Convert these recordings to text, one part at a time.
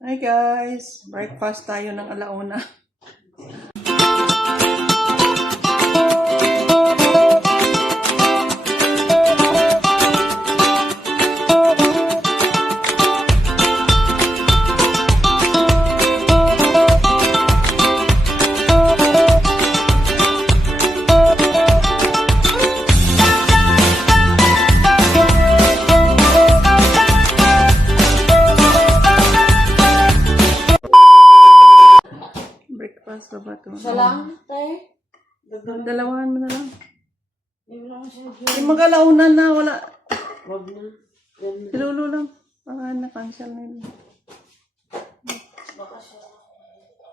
Hi guys! Breakfast tayo ng alauna. Breakfast ba ito? Isa lang, tay. Dalawahan mo na lang. Hindi lang siya. Yung mag-alauna na, wala. Wag na. Yan na. Silulo lang. Baka na-cancel na yun. Baka siya.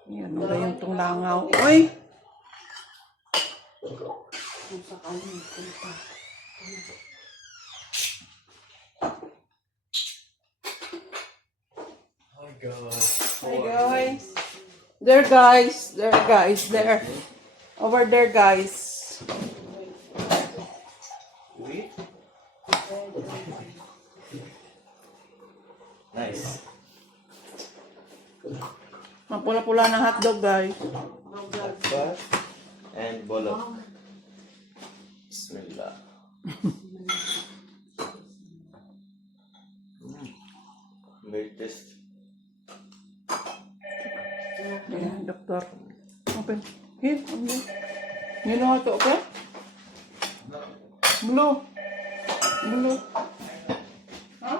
Yan, wala yung tunglangaw. Uy! Kung sakali punta. Hi guys. Hi guys! There guys! There guys! There! Over there guys! Wait. Nice. Mapula-pula ng hotdog guys. Breakfast and bolog. Bismillah. Very tasty. Ayan, doktor. Open. Here, open. You know how to open? Blue. Blue. Huh?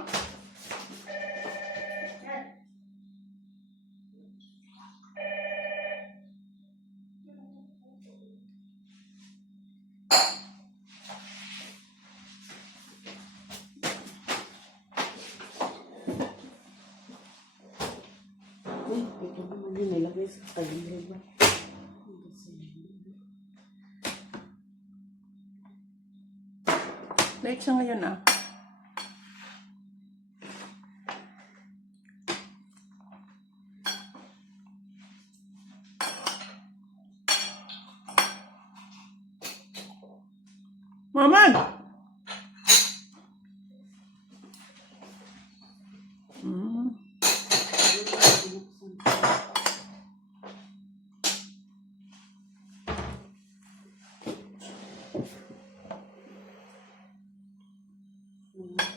Ito naman yun. Nilagay sa kalingre ba? Late siya ngayon ah. Maman!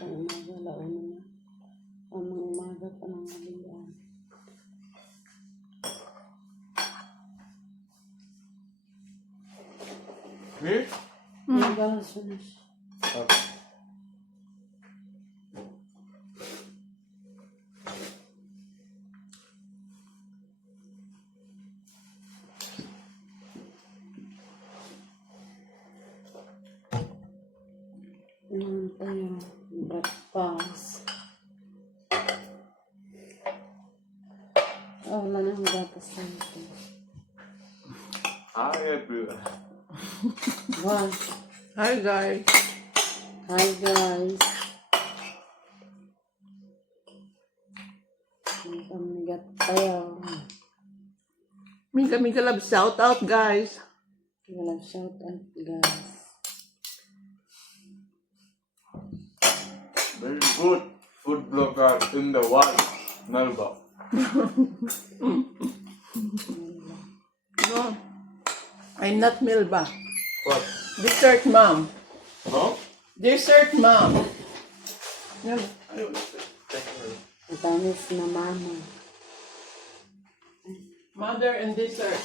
Umaga, launa na. Amang umaga pa ng halian. Here? Nagaso na siya. Okay. Naman tayo. Breakfast. Oh, wala na ang gatas na ito. Hi everyone. Wow. Hi guys! Hi guys. Pamigat tayo. Mika love shout out guys! Wala shout out guys. Very good food blogger in the world. Melba. No. I'm not Milba. What? Dessert mom. Huh? Dessert mom. Yan. Matamis na mama. Mother and dessert.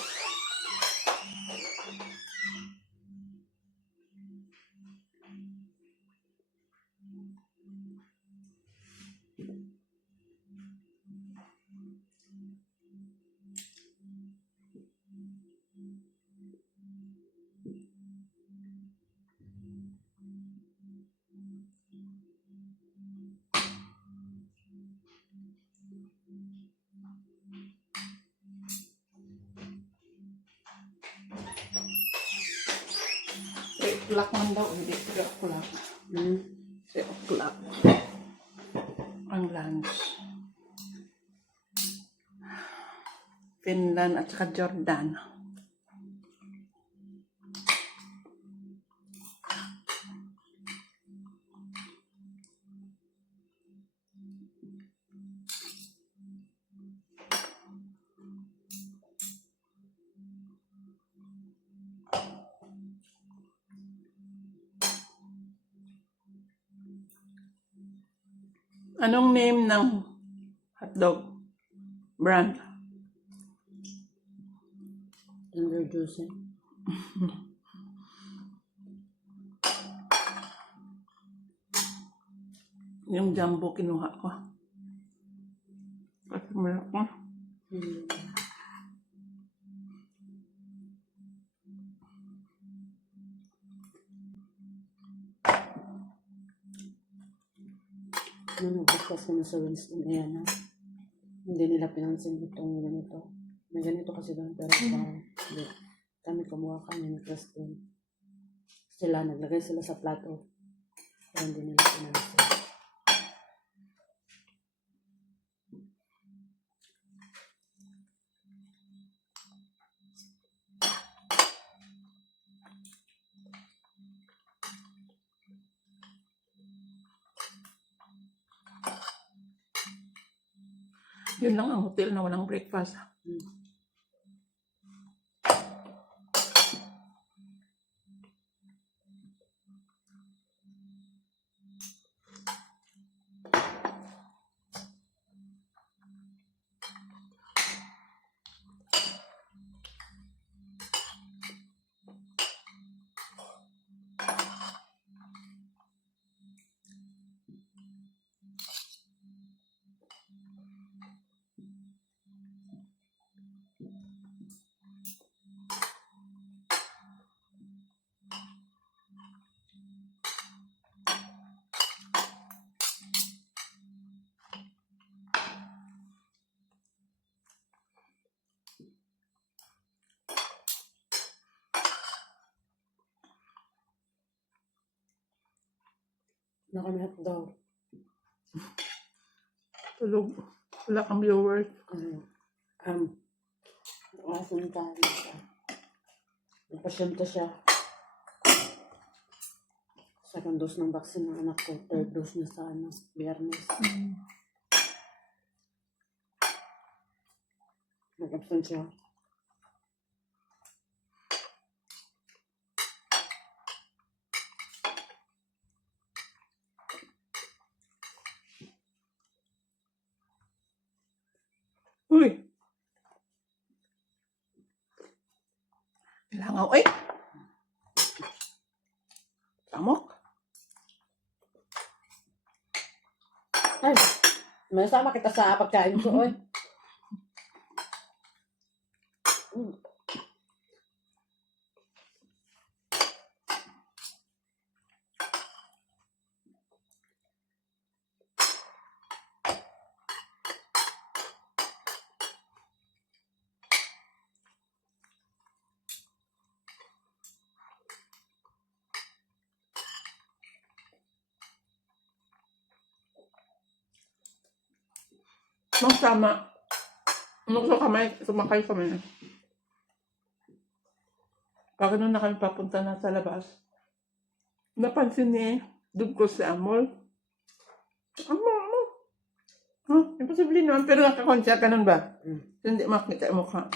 O'clock man daw, hindi 3 o'clock. 3 o'clock. Ang lunch. Finland at saka Jordan. Anong name ng hotdog brand? Tender juice. Yung jumbo kinuha ko. Kasi meron ko. Nanukot kasi na sa Winston. Ayan na. Hindi nila pinansin itong ganito. May ganito kasi doon. Pero hindi. Kami kumuha kami ni Kristen. Sila, naglagay sila sa plato. Pero hindi nila pinansin. Yun lang ang hotel na walang breakfast. Na kami hotdog. Tulog. Wala kang viewers. Nakasuntahan siya. Nagpasyenta siya. Second dose ng vaccine ng anak ko. Third dose na sa Biyernes. Nag-absent siya. Uy! Langaw. Ay! Samok. Ay! May sama kita sa pagkain ko, oy. Magsama. Sumakay kami. Pag na kami papunta na sa labas, napansin ni Dugko si Amol. Amol. Imposible naman, pero nakakonsya ka nun ba? Hindi makita ang mukha.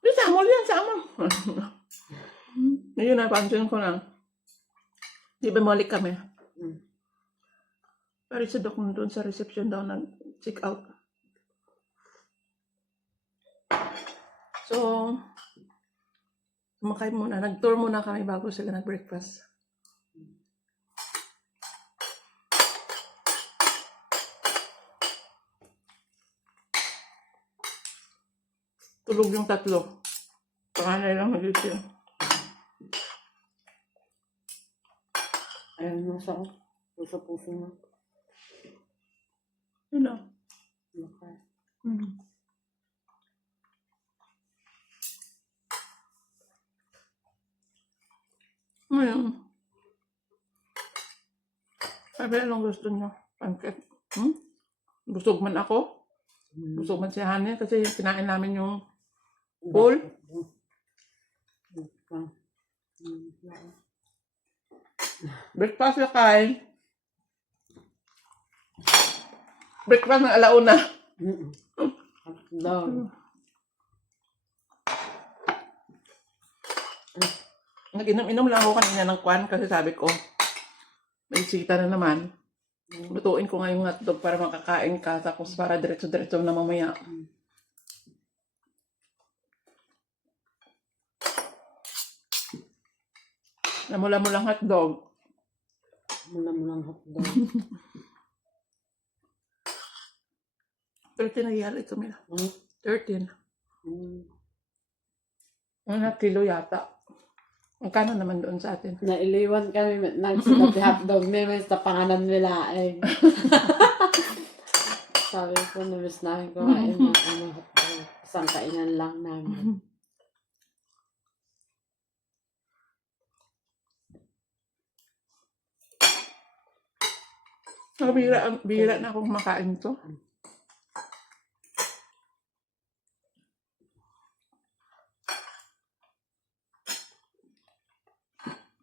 Di sa Amol yan, sa Amol. Ngayon napansin ko na. Di ba malik kami? Pero sa Dok doon sa reception daw nag-check out. So, sumakay muna. Nag-tour muna kami bago sila nag-breakfast. Tulog yung tatlo. Panganay lang mag-isip. Ayun na siya. Puso-puso na. Yun na. Okay. Ngayon. Sabi, anong gusto niyo? Pancake. Busog man ako. Busog man si Hane kasi kinain namin yung pool. Breakfast na kain. Breakfast ng alauna. Hotdog. Nag-inom-inom lang ako kanina ng kwan kasi sabi ko, may sita na naman. Lutuin ko nga yung hotdog para makakain ka. Tapos para diretso-diretso na mamaya. Namula-mulang hotdog. Mula-mulang hotdog. 13 na yalo ito nila. 13. Mm. 1 kilo yata. Ang kano naman doon sa atin. Nailiwan kami ng sinabi hotdog namin sa pangalan nila eh. Sabi ko, namiss namin kumain ng hotdog. Isang kainan lang namin. Bihira na akong makain to.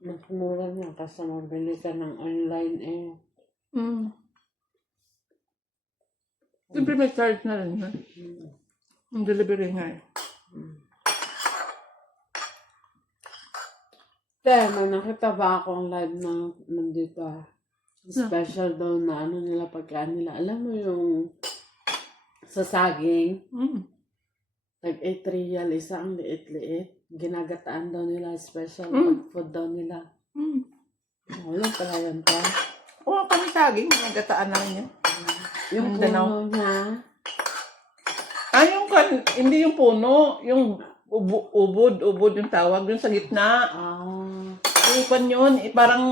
Mas mura niya kasi mabili ka ng online eh. Siyempre may charge na rin. Yung delivery nga eh. May nakita ba akong live na nandito special daw na ano nila pagkaan nila. Alam mo yung sa saging, tag-8 real, isa ang liit-liit. Ginagataan daw nila, special food daw nila. Wala pala yan pa. Oo, kami saging. Nagataan namin yan. Yung Mindanao. puno niya, Yung hindi yung puno. Yung ubod yung tawag. Yung sa gitna. Ipan yun. Parang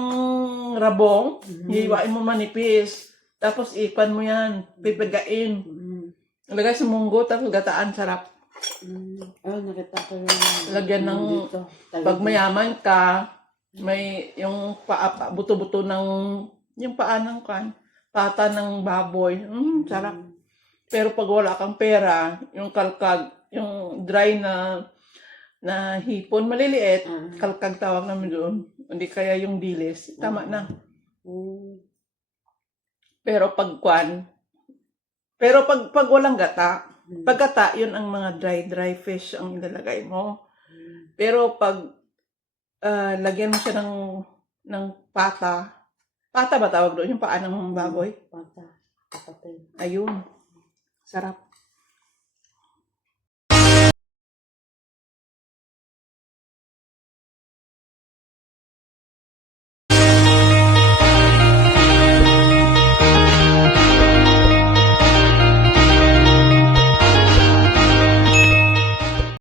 rabong. Hiwain mo manipis. Tapos ipan mo yan. Pipagain. Lagay sa munggo. Tapos gataan. Sarap. nakita ko yung Lagyan ng dito. Pag mayaman ka, may yung buto-buto ng yung paa ng pata ng baboy. Sarap. Pero pag wala kang pera, yung kalkag, yung dry na hipon, maliliit, kalkag tawag namin doon. Hindi kaya yung dilis. Tama na. Pero pag walang gata, pag gata, yun ang mga dry fish ang ilalagay mo. Pero pag lagyan mo siya ng pata ba tawag doon? Yung paa ng baboy? Pata. Kapatid. Ayun. Sarap.